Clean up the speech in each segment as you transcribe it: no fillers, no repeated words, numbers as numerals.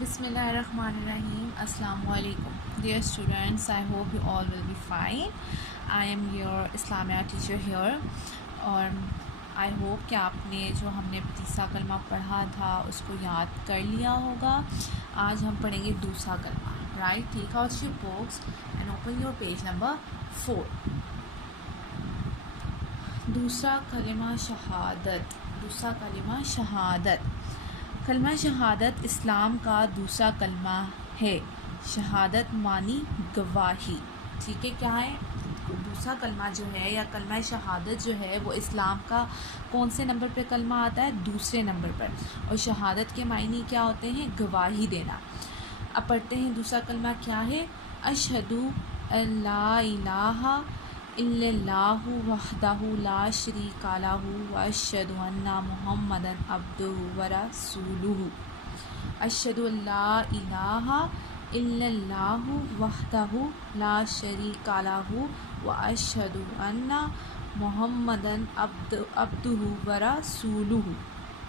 بسم اللہ الرحمن الرحیم. السلام علیکم. Dear students, I hope you all will be fine. I am your Islamic teacher here. اور I hope کہ آپ نے جو ہم نے تیسرا کلمہ پڑھا تھا اس کو یاد کر لیا ہوگا. آج ہم پڑھیں گے دوسرا کلمہ. Right? Take out your books and open your page number 4. دوسرا کلمہ شہادت. دوسرا کلمہ شہادت. کلمہ شہادت اسلام کا دوسرا کلمہ ہے. شہادت معنی گواہی. ٹھیک ہے، کیا ہے دوسرا کلمہ جو ہے یا کلمہ شہادت جو ہے وہ اسلام کا کون سے نمبر پہ کلمہ آتا ہے؟ دوسرے نمبر پر. اور شہادت کے معنی کیا ہوتے ہیں؟ گواہی دینا. اب پڑھتے ہیں دوسرا کلمہ کیا ہے. اشہد ان لا الہ الا اللہ وحدہ لا شریک لہ واشہد ان محمدا عبدہ ورسولہ. اشہد ان لا الہ الا اللہ وحدہ لا شریک لہ واشہد ان محمدا عبدہ ورسولہ.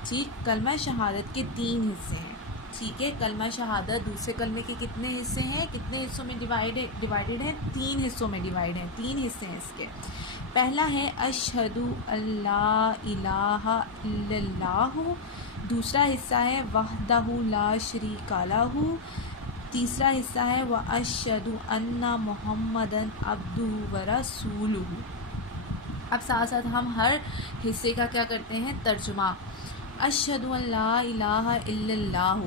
ٹھیک، کلمہ شہادت کے 3 حصے ہیں. ٹھیک ہے، کلمہ شہادت دوسرے کلمے کے کتنے حصے ہیں؟ کتنے حصوں میں ڈیوائیڈڈ ہیں؟ 3 حصوں میں ڈیوائیڈ ہیں. 3 حصے ہیں اس کے. پہلا ہے اشہد ان لا الہ الا اللہ. دوسرا حصہ ہے وحدہ لا شریک لہ. تیسرا حصہ ہے واشہد ان محمدا عبدہ ورسولہ. اب ساتھ ساتھ ہم ہر حصے کا کیا کرتے ہیں؟ ترجمہ. اشہد ان لا الہ الا اللہ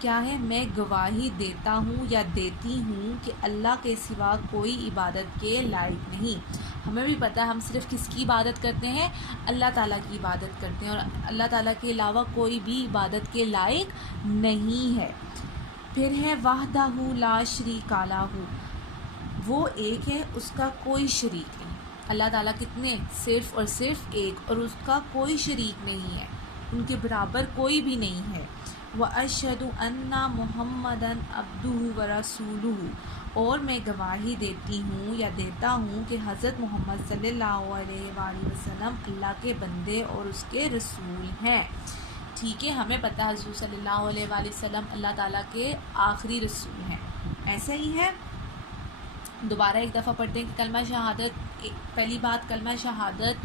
کیا ہے؟ میں گواہی دیتا ہوں یا دیتی ہوں کہ اللہ کے سوا کوئی عبادت کے لائق نہیں. ہمیں بھی پتہ ہے ہم صرف کس کی عبادت کرتے ہیں؟ اللہ تعالیٰ کی عبادت کرتے ہیں، اور اللہ تعالیٰ کے علاوہ کوئی بھی عبادت کے لائق نہیں ہے. پھر ہے وحدہ لا شریک لہ. وہ ایک ہے، اس کا کوئی شریک نہیں. اللہ تعالیٰ کتنے؟ صرف اور صرف ایک، اور اس کا کوئی شریک نہیں ہے، ان کے برابر کوئی بھی نہیں ہے. واشہد ان محمدا عبدہ ورسولہ. اور میں گواہی دیتی ہوں یا دیتا ہوں کہ حضرت محمد صلی اللہ علیہ وآلہ وسلم اللہ کے بندے اور اس کے رسول ہیں. ٹھیک ہے، ہمیں پتہ ہے حضور صلی اللہ علیہ وآلہ وسلم اللہ تعالیٰ کے آخری رسول ہیں. ایسا ہی ہے. دوبارہ ایک دفعہ پڑھتے ہیں کہ کلمہ شہادت، پہلی بات کلمہ شہادت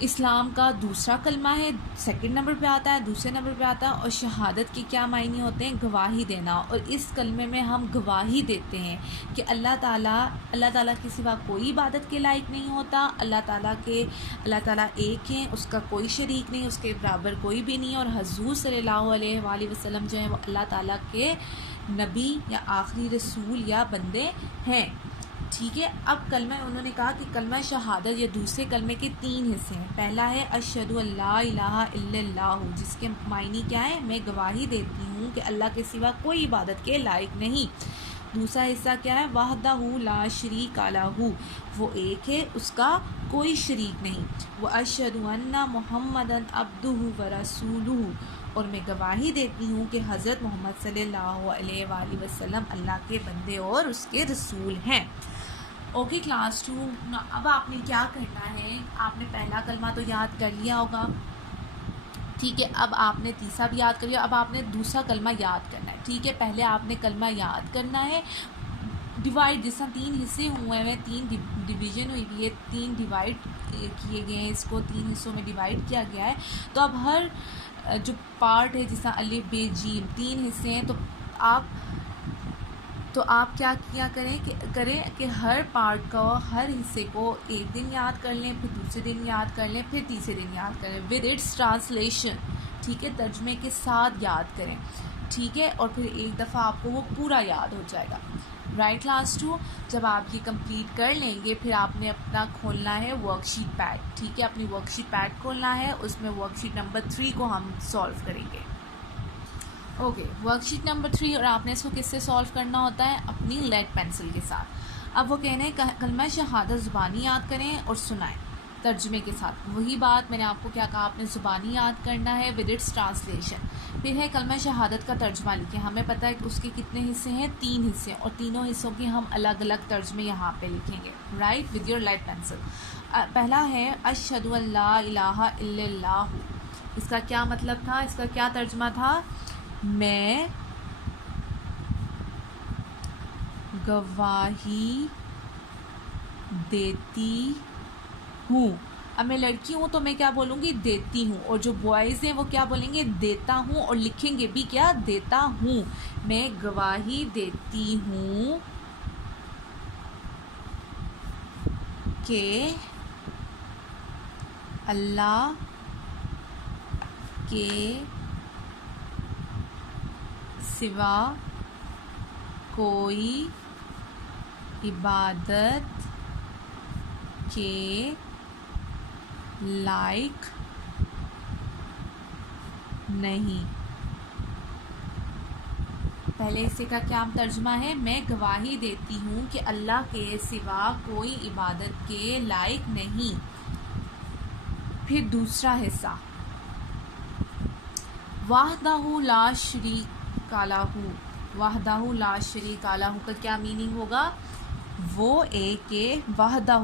اسلام کا دوسرا کلمہ ہے، 2 نمبر پہ آتا ہے، دوسرے نمبر پہ آتا ہے. اور شہادت کے کیا معنی ہوتے ہیں؟ گواہی دینا. اور اس کلمے میں ہم گواہی دیتے ہیں کہ اللہ تعالیٰ کے سوا کوئی عبادت کے لائق نہیں ہوتا. اللہ تعالیٰ ایک ہیں، اس کا کوئی شریک نہیں، اس کے برابر کوئی بھی نہیں. اور حضور صلی اللہ علیہ وآلہ وسلم جو ہیں وہ اللہ تعالیٰ کے نبی یا آخری رسول یا بندے ہیں. ٹھیک ہے. اب کلمہ انہوں نے کہا کہ کلمہ شہادت یا دوسرے کلمے کے 3 حصے ہیں. پہلا ہے اشہد ان لا الہ الا اللہ، جس کے معنی کیا ہے؟ میں گواہی دیتی ہوں کہ اللہ کے سوا کوئی عبادت کے لائق نہیں. دوسرا حصہ کیا ہے؟ وحدہ لا شریک لہ. وہ ایک ہے، اس کا کوئی شریک نہیں. واشہد ان محمدا عبدہ ورسولہ. اور میں گواہی دیتی ہوں کہ حضرت محمد صلی اللہ علیہ وآلہ وسلم اللہ کے بندے اور اس کے رسول ہیں. Okay class 2. اب آپ نے کیا کرنا ہے؟ آپ نے پہلا کلمہ تو یاد کر لیا ہوگا. ٹھیک ہے، اب آپ نے تیسرا بھی یاد کر لیا. اب آپ نے دوسرا کلمہ یاد کرنا ہے. ٹھیک ہے، پہلے آپ نے کلمہ یاد کرنا ہے. ڈیوائڈ، جس طرح 3 حصے ہوئے ہیں، 3 ڈویژن ہوئی ہے، 3 ڈیوائڈ کیے گئے ہیں، اس کو 3 حصوں میں ڈیوائڈ کیا گیا ہے. تو اب ہر جو پارٹ ہے، جس طرح الف ب جیم 3 حصے ہیں، تو آپ کیا کریں کہ ہر پارٹ کو، ہر حصے کو ایک دن یاد کر لیں، پھر دوسرے دن یاد کر لیں، پھر تیسرے دن یاد کر لیں ود اٹس ٹرانسلیشن. ٹھیک ہے، ترجمے کے ساتھ یاد کریں. ٹھیک ہے، اور پھر ایک دفعہ آپ کو وہ پورا یاد ہو جائے گا. Right class 2. جب آپ یہ کمپلیٹ کر لیں گے، پھر آپ نے اپنا کھولنا ہے ورک شیٹ پیڈ. ٹھیک ہے، اپنی ورک شیٹ پیڈ کھولنا ہے، اس میں ورک شیٹ نمبر 3 کو ہم سالو کریں گے. Okay, work sheet number 3. اور آپ نے اس کو کس سے سالو کرنا ہوتا ہے؟ اپنی لیڈ پینسل کے ساتھ. اب وہ کہنے ہیں کلمہ شہادت زبانی یاد کریں اور سنائیں ترجمے کے ساتھ. وہی بات میں نے آپ کو کیا کہا، آپ نے زبانی یاد کرنا ہے ود اٹس ٹرانسلیشن. پھر ہے کلمہ شہادت کا ترجمہ لکھیں. ہمیں پتہ ہے کہ اس کے کتنے حصے ہیں؟ 3 حصے، اور تینوں حصوں کے ہم الگ الگ ترجمے یہاں پہ لکھیں گے. Right, with your lead pencil. پہلا ہے اشہد ان لا الہ الا اللہ. اس کا کیا مطلب تھا؟ اس کا کیا ترجمہ تھا؟ میں گواہی دیتی ہوں. اب میں لڑکی ہوں تو میں کیا بولوں گی؟ دیتی ہوں. اور جو بوائز ہیں وہ کیا بولیں گے؟ دیتا ہوں. اور لکھیں گے بھی کیا؟ دیتا ہوں. میں گواہی دیتی ہوں کہ اللہ کے سوا کوئی عبادت کے لائق نہیں. پہلے حصے کا کیا ترجمہ ہے؟ میں گواہی دیتی ہوں کہ اللہ کے سوا کوئی عبادت کے لائق نہیں. پھر دوسرا حصہ، وحدہ لا شریک لہ. وحدہ لا شریک لہ کا کیا میننگ ہوگا؟ وہ ایک ہے. وحدہ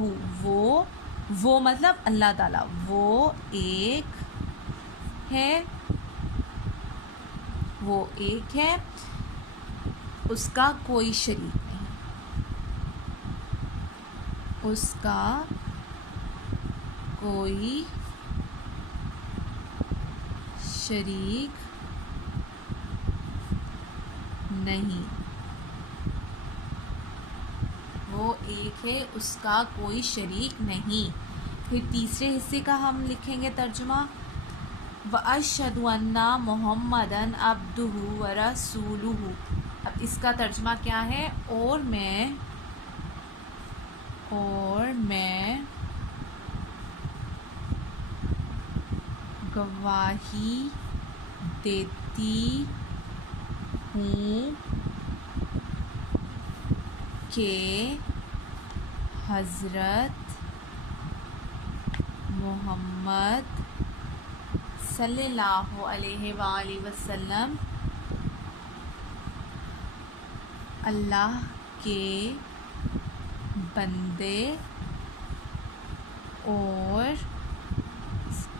وہ مطلب اللہ تعالیٰ، وہ ایک ہے. وہ ایک ہے، اس کا کوئی شریک نہیں. اس کا کوئی شریک نہیں. وہ ایک ہے، اس کا کوئی شریک نہیں. پھر تیسرے حصے کا ہم لکھیں گے ترجمہ، وَأَشْهَدُ أَنَّ مُحَمَّدًا عَبْدُهُ وَرَسُولُهُ. اب اس کا ترجمہ کیا ہے؟ اور میں گواہی دیتی ہوں کہ حضرت محمد صلی اللہ علیہ وآلہ وسلم اللہ کے بندے اور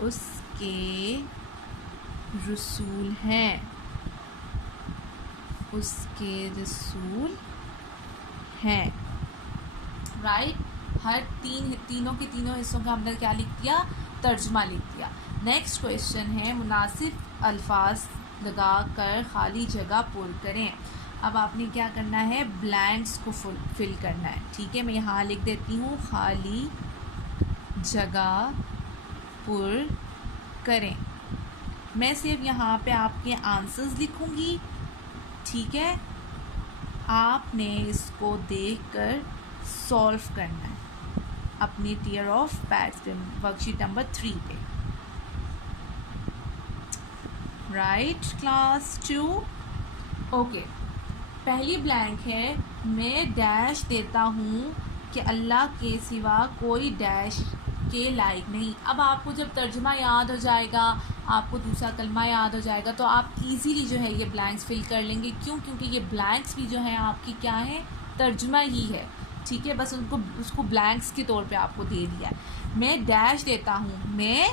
اس کے رسول ہیں. اس کے رسول ہیں. رائٹ. ہر تینوں کے تینوں حصوں کا ہم نے کیا لکھ دیا؟ ترجمہ لکھ دیا. نیکسٹ کویشچن ہے، مناسب الفاظ لگا کر خالی جگہ پر کریں. اب آپ نے کیا کرنا ہے؟ بلینکس کو فل کرنا ہے. ٹھیک ہے، میں یہاں لکھ دیتی ہوں خالی جگہ پر کریں. میں صرف یہاں پہ آپ کے آنسرز لکھوں گی. ٹھیک ہے، آپ نے اس کو دیکھ کر سولو کرنا ہے اپنی ٹیئر آف پیڈس پہ، ورک شیٹ نمبر 3 پہ. Right class 2. اوکے، پہلی بلینک ہے، میں ڈیش دیتا ہوں کہ اللہ کے سوا کوئی ڈیش کے لائق نہیں. اب آپ کو جب ترجمہ یاد ہو جائے گا، آپ کو دوسرا کلمہ یاد ہو جائے گا، تو آپ ایزیلی جو ہے یہ بلینکس فل کر لیں گے. کیوں؟ کیونکہ یہ بلینکس بھی جو ہیں آپ کی کیا ہے؟ ترجمہ ہی ہے. ٹھیک ہے، بس اس کو بلینکس کے طور پہ آپ کو دے دیا ہے. میں ڈیش دیتا ہوں، میں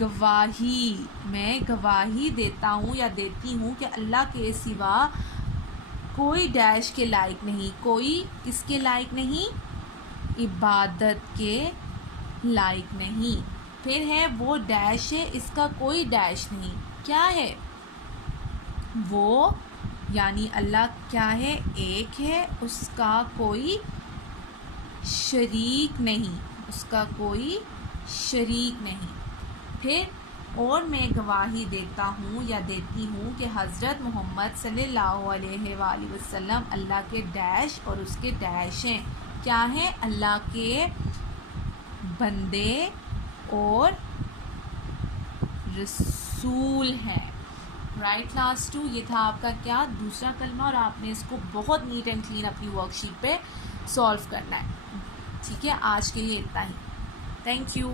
گواہی دیتا ہوں یا دیتی ہوں کہ اللہ کے سوا کوئی ڈیش کے لائق نہیں. کوئی کس کے لائق نہیں؟ عبادت کے لائق نہیں. پھر ہے وہ ڈیش ہے، اس کا کوئی ڈیش نہیں. کیا ہے وہ؟ یعنی اللہ کیا ہے؟ ایک ہے، اس کا کوئی شریک نہیں. اس کا کوئی شریک نہیں. پھر اور میں گواہی دیتا ہوں یا دیتی ہوں کہ حضرت محمد صلی اللہ علیہ وآلہ وسلم اللہ کے ڈیش اور اس کے ڈیش ہیں. کیا ہیں؟ اللہ کے بندے اور رسول ہیں. Right class 2. یہ تھا آپ کا کیا؟ دوسرا کلمہ، اور آپ نے اس کو بہت نیٹ اینڈ کلین اپنی ورک شیٹ پہ سولو کرنا ہے. ٹھیک ہے، آج کے لیے اتنا ہی. Thank you.